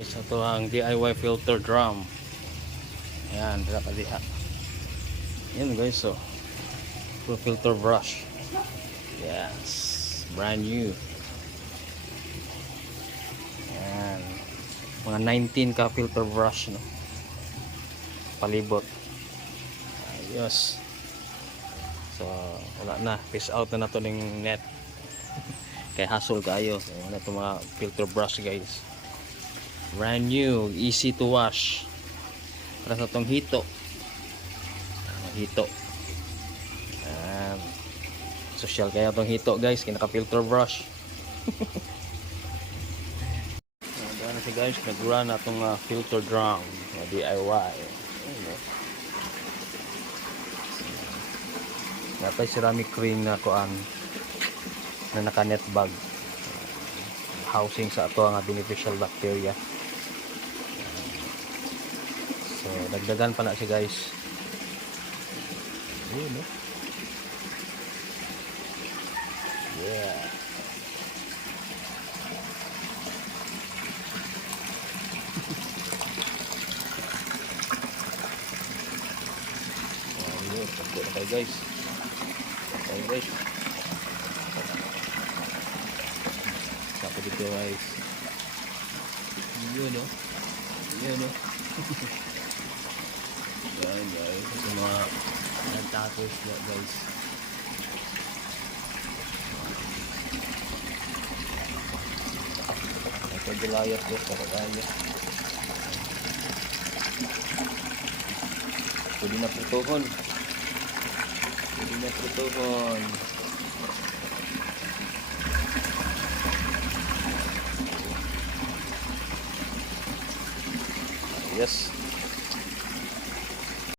Isa to ang DIY filter drum. Ayan, dira ka diha. Yan guys, so full filter brush. Yes, brand new. Ayan, mga 19 ka filter brush, no? Palibot. Ayos. So wala na, peace out na to ning net. Kay hassle kayo. So, wala to mga filter brush guys. Brand new, easy to wash. Para sa tong hito. Hito. Social kaya tong hito guys, kinaka filter brush. Dahil na si guys, nag-run na itong filter drum DIY. Natay ceramic ring na kuan na naka net bag. Housing sa ato ang beneficial bacteria. So dagdagan pa na siya guys. Ayun, no? Yeah. Ayun, pagod na kayo guys. Okay guys. Saka dito guys. Yun, no? Yun, no? Yan guys. Ito mga nagtatos na guys. Ito dilayat ko sa kagaya. Pwede na putuhon. Pwede na putuhon. Yes.